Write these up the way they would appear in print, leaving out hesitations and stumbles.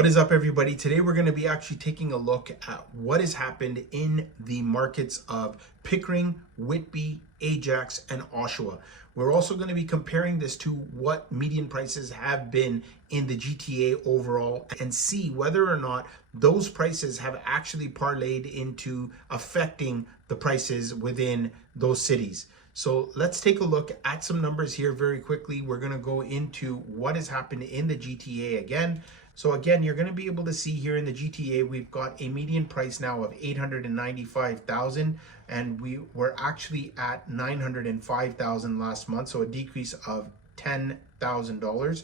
What is up, everybody? Today we're going to be actually taking a look at what has happened in the markets of Pickering, Whitby, Ajax, and Oshawa. We're also going to be comparing this to what median prices have been in the GTA overall and see whether or not those prices have actually parlayed into affecting the prices within those cities. So let's take a look at some numbers here very quickly. We're going to go into what has happened in the GTA again. So again, you're going to be able to see here in the GTA, we've got a median price now of 895,000, and we were actually at 905,000 last month, so a decrease of $10,000.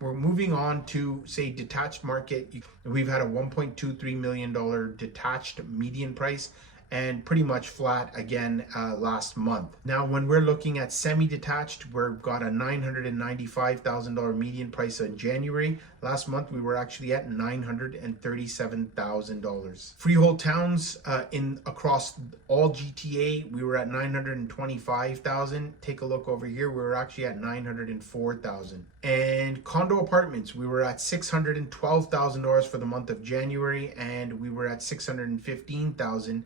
We're moving on to, say, detached market. We've had a $1.23 million detached median price, and pretty much flat again last month. Now, when we're looking at semi-detached, we've got a $995,000 median price in January. Last month, we were actually at $937,000. Freehold towns across all GTA, we were at $925,000. Take a look over here, we were actually at $904,000. And condo apartments, we were at $612,000 for the month of January, and we were at $615,000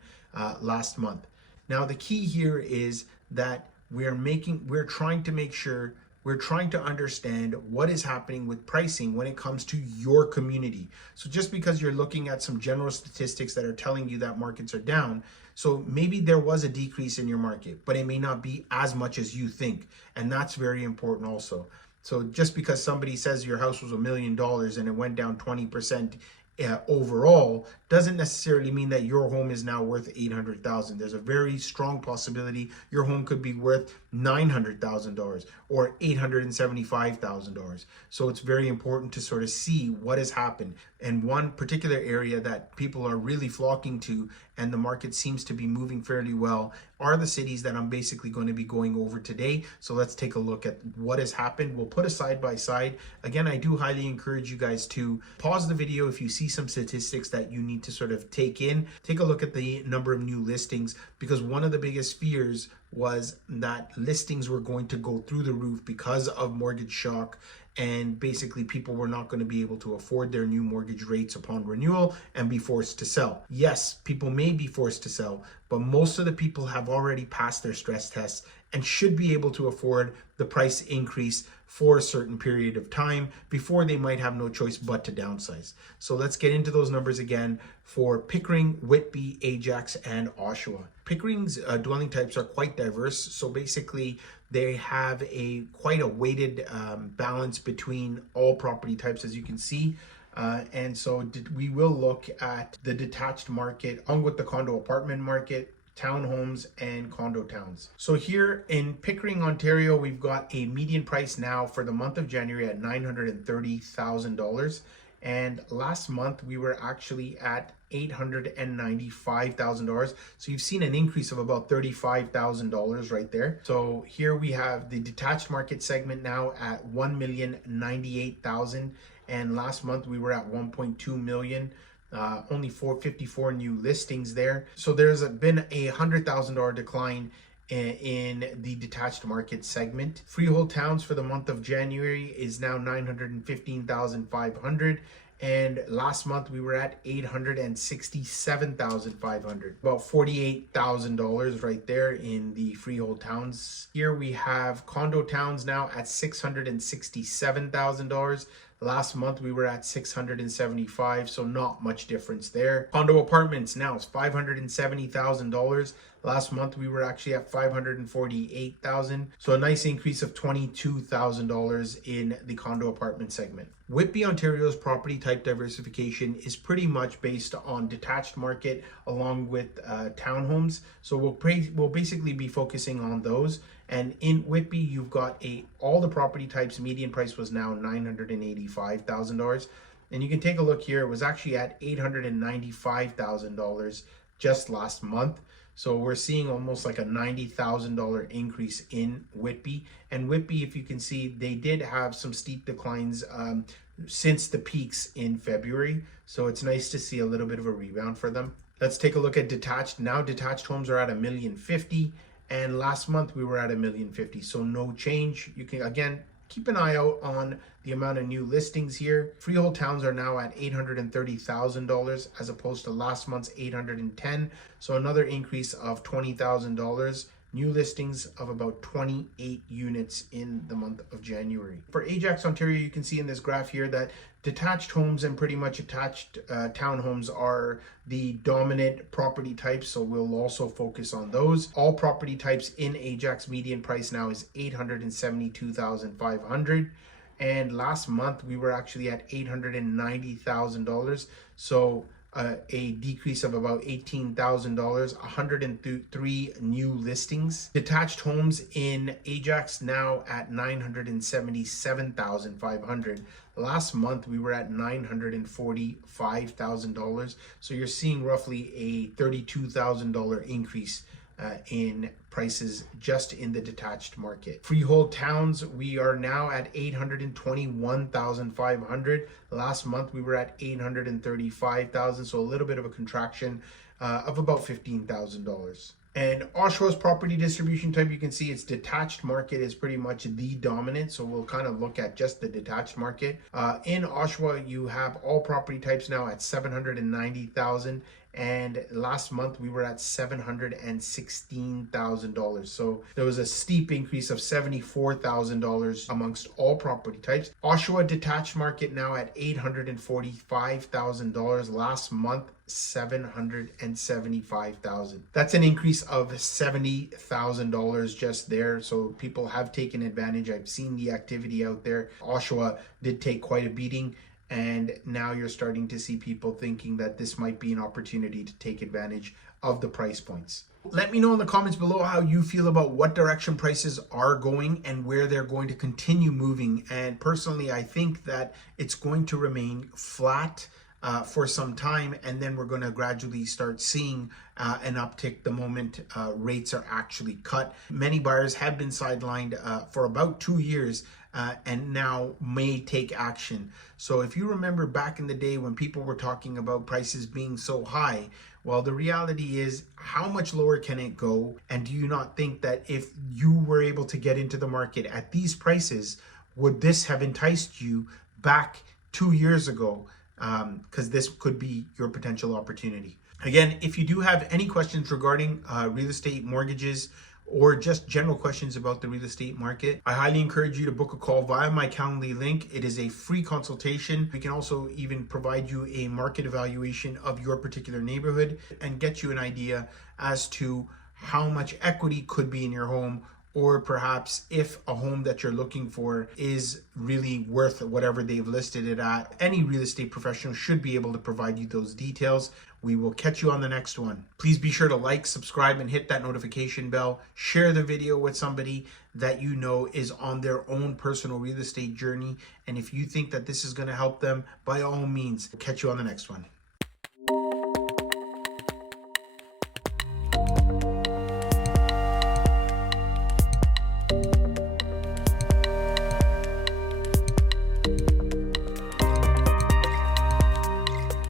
last month. Now, the key here is that we're trying to understand what is happening with pricing when it comes to your community. So just because you're looking at some general statistics that are telling you that markets are down, so maybe there was a decrease in your market, but it may not be as much as you think. And that's very important also. So just because somebody says your house was $1 million and it went down 20% overall doesn't necessarily mean that your home is now worth 800,000. There's a very strong possibility your home could be worth $900,000 or $875,000. So it's very important to sort of see what has happened. And one particular area that people are really flocking to and the market seems to be moving fairly well are the cities that I'm basically going to be going over today. So let's take a look at what has happened. We'll put a side by side. Again, I do highly encourage you guys to pause the video if you see some statistics that you need to sort of take in. Take a look at the number of new listings, because one of the biggest fears was that listings were going to go through the roof because of mortgage shock, and basically people were not going to be able to afford their new mortgage rates upon renewal and be forced to sell. Yes, people may be forced to sell, but most of the people have already passed their stress tests and should be able to afford the price increase for a certain period of time before they might have no choice but to downsize. So let's get into those numbers again for Pickering, Whitby, Ajax, and Oshawa. Pickering's dwelling types are quite diverse. So basically they have quite a weighted balance between all property types, as you can see. And so we will look at the detached market along with the condo apartment market, townhomes, and condo towns. So here in Pickering, Ontario, we've got a median price now for the month of January at $930,000. And last month we were actually at $895,000. So you've seen an increase of about $35,000 right there. So here we have the detached market segment now at $1,098,000. And last month we were at 1.2 million. Only 454 new listings there. So there's been a $100,000 decline in the detached market segment. Freehold towns for the month of January is now 915,500. And last month we were at 867,500, about $48,000 right there in the freehold towns. Here we have condo towns now at $667,000. Last month we were at 675, so not much difference there. Condo apartments now is $570,000. Last month we were actually at 548,000, so a nice increase of $22,000 in the condo apartment segment. Whitby, Ontario's property type diversification is pretty much based on detached market along with townhomes. So we'll basically be focusing on those. And in Whitby, you've got all the property types. Median price was now $985,000. And you can take a look here. It was actually at $895,000 just last month. So we're seeing almost like a $90,000 increase in Whitby. And Whitby, if you can see, they did have some steep declines since the peaks in February. So it's nice to see a little bit of a rebound for them. Let's take a look at detached. Now detached homes are at $1,050,000. And last month we were at $1,050,000. So no change. You can, again, keep an eye out on the amount of new listings here. Freehold towns are now at $830,000 as opposed to last month's $810,000. So another increase of $20,000. New listings of about 28 units in the month of January. For Ajax, Ontario, you can see in this graph here that detached homes and pretty much attached townhomes are the dominant property types, so we'll also focus on those. All property types in Ajax, median price now is $872,500. And last month we were actually at $890,000. So a decrease of about $18,000, 103 new listings. Detached homes in Ajax now at $977,500. Last month we were at $945,000. So you're seeing roughly a $32,000 increase in prices just in the detached market. Freehold towns, we are now at $821,500. Last month we were at $835,000, so a little bit of a contraction of about $15,000. And Oshawa's property distribution type, you can see its detached market is pretty much the dominant. So we'll kind of look at just the detached market. In Oshawa, you have all property types now at $790,000. And last month we were at $716,000. So there was a steep increase of $74,000 amongst all property types. Oshawa detached market now at $845,000. Last month, $775,000. That's an increase of $70,000 just there. So people have taken advantage. I've seen the activity out there. Oshawa did take quite a beating. And now you're starting to see people thinking that this might be an opportunity to take advantage of the price points. Let me know in the comments below how you feel about what direction prices are going and where they're going to continue moving. And personally, I think that it's going to remain flat for some time, and then we're going to gradually start seeing an uptick the moment rates are actually cut. Many buyers have been sidelined for about 2 years and now may take action. So if you remember back in the day when people were talking about prices being so high, well, the reality is, how much lower can it go? And do you not think that if you were able to get into the market at these prices, would this have enticed you back 2 years ago? Because this could be your potential opportunity. Again, if you do have any questions regarding real estate mortgages or just general questions about the real estate market, I highly encourage you to book a call via my Calendly link. It is a free consultation. We can also even provide you a market evaluation of your particular neighborhood and get you an idea as to how much equity could be in your home, or perhaps if a home that you're looking for is really worth whatever they've listed it at. Any real estate professional should be able to provide you those details. We will catch you on the next one. Please be sure to like, subscribe, and hit that notification bell. Share the video with somebody that you know is on their own personal real estate journey. And if you think that this is going to help them, by all means, catch you on the next one.